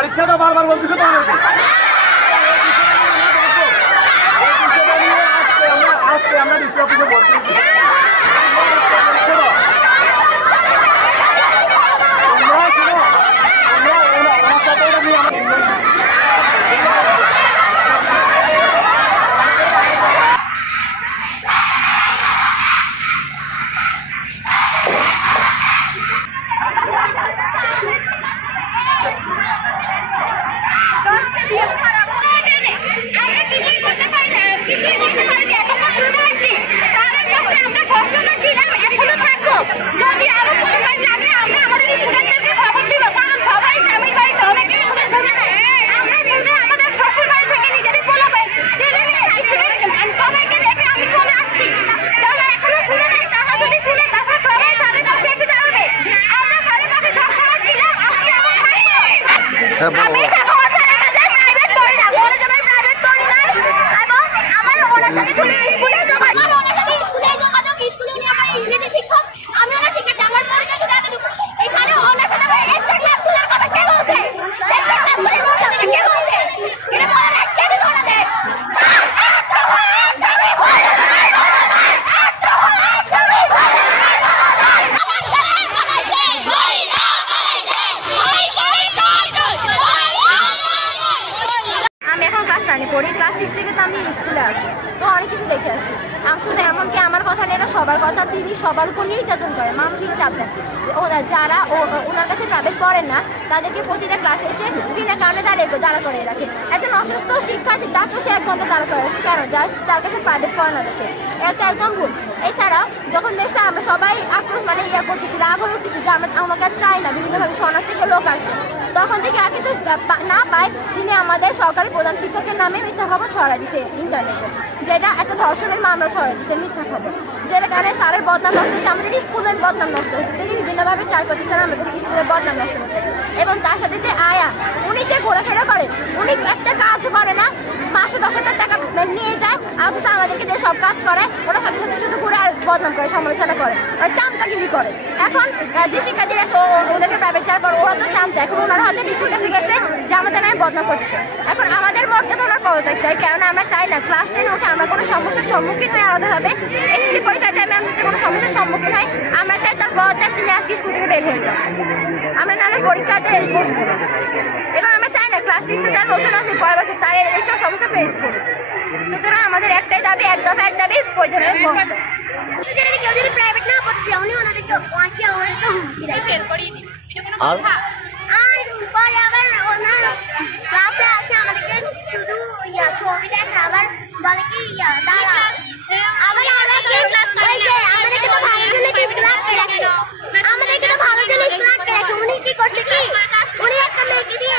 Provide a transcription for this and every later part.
পরীক্ষাটা বারবার বলতেছে তোমাদেরকে। আমরা ডিসি অফিসে বলতেছি ক্লাস 6 থেকে তো আমি স্কুলে আসি, তো অনেক কিছু দেখে আসি। শুধু এমনকি আমার কথা নেই, সবার কথা, তিনি সবার উপর নির্যাতন করে, মানসিক চাপ দেন। যারা ওনার কাছে প্রাইভেট পড়েন না তাদেরকে প্রতিটা ক্লাসে এসে বিনা কারণে দাঁড়া করে রাখে। একজন অসুস্থ শিক্ষার্থী তাকে সে 1 ঘন্টা দাঁড়া করে রাখে, কারণ জাস্ট তার কাছে প্রাইভেট পড়ানো দেখে। এটা তো একদম ভুল। এছাড়াও যখন দেখছে আমরা সবাই আক্রোশ করতেছি, রাগ হয়ে উঠতেছি যে আমাকে চাই না, বিভিন্নভাবে শরণার্থী থেকে লোক আসছে, তখন থেকে আর কিছু না পায় তিনি আমাদের সরকারি প্রধান শিক্ষকের নামে মিথ্যা খবর ছড়া দিচ্ছে ইন্টারনেটে, যেটা একটা ধর্ষণের মামলা ছড়া দিচ্ছে মিথ্যা খবর, যেটা কারণে স্যারের বদনাম নষ্ট হচ্ছে, আমাদের স্কুলের বদনাম নষ্ট হচ্ছে। তিনি বিভিন্নভাবে ট্রাই করতেছেন আমাদের স্কুলের বদনাম নষ্ট করতে। এবং তার সাথে যে আয়া, উনি যে ঘোরাফেরা করে, উনি একটা কাজ করে না, মাসে 10,000 টাকা নিয়ে যায়, অথচ আমাদেরকে যে সব কাজ করে ওরা সাথে সাথে শুধু ঘুরে আর বদনাম করে, সমালোচনা করে, আর চামচাগিরি করে। এখন যে শিক্ষার্থীরা ওদেরকে প্রাইভেট যায় ওরা তো চামচা, এখন ওনার হাতে ডিসির কাছে গেছে যে আমাদের নামে বদনাম করছে। এখন আমাদের মর্যাদা ওনার পদত্যাগ চাই, কেননা আমরা চাই না ক্লাস 10 উঠে আমরা কোনো সমস্যার সম্মুখীন হয়ে আলাদাভাবে এসএসসি পরীক্ষার টাইমে আমরা কোনো সমস্যার সম্মুখীন হয়, আমরা চাই তার পদত্যাগ তিনি আজকে স্কুল থেকে বের হয়ে যান, আমরা নাহলে পরীক্ষাতে বসবো। এবং আমরা চাই না ক্লাস 6 যারা নতুন আছে পরের বছর তারা এসব সমস্যা ফেস করবে। সুতরাং আমাদের একটাই দাবি, এক দাবি প্রয়োজনের কেউ যদি প্রাইভেট না পড়ছে উনি ওনাদেরকে ফেল করিয়ে দিবে, এটা কোনো কথা? আর পরে আবার ওনার ক্লাসে আসে আমাদেরকে শুধু ছবি দেখে, আবার বলে কি আবার আমাদেরকে তো ভালো জন্য রাখে, আমাদেরকে তো ভালো জন্য রাখে। উনি কি করছে কি, উনি একটা মেয়েকে দিয়ে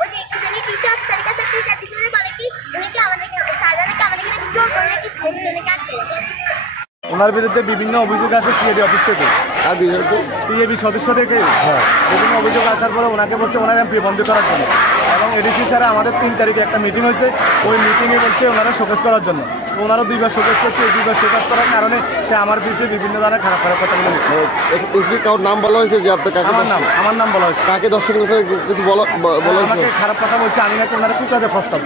ওই যে টিসি অফিসারের কাছে ফ্রি যাচ্ছে, বলে কি উনি কি আমাদেরকে স্যারদেরকে আমাদেরকে জোর করে নাকি স্কুল থেকে কাটবে। ওনার বিরুদ্ধে বিভিন্ন অভিযোগ আছে সিএবি অফিস থেকে, আর সিএবি সদস্য থেকে বিভিন্ন অভিযোগ আসার পরে ওনাকে বলছে ওনার এমপি বন্ধ করার জন্য। এবং এডিসি স্যারে আমাদের 3 তারিখে একটা মিটিং হয়েছে, ওই মিটিংয়ে বলছে ওনারা শোকেস করার জন্য। তো ওনারা 2বার শোকেস করছে, এই 2বার শোকেস করার কারণে সে আমার পিছিয়ে বিভিন্ন ধরনের খারাপ কথা বলে দিচ্ছে। কারোর নাম বলা হয়েছে যে আপনার কাকে? আমার নাম বলা হয়েছে। কাকে দর্শন কিছু বলা আমাকে খারাপ কথা বলছে, আমি নাকি ওনারা কুকাতে প্রস্তাব।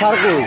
স্যার কই?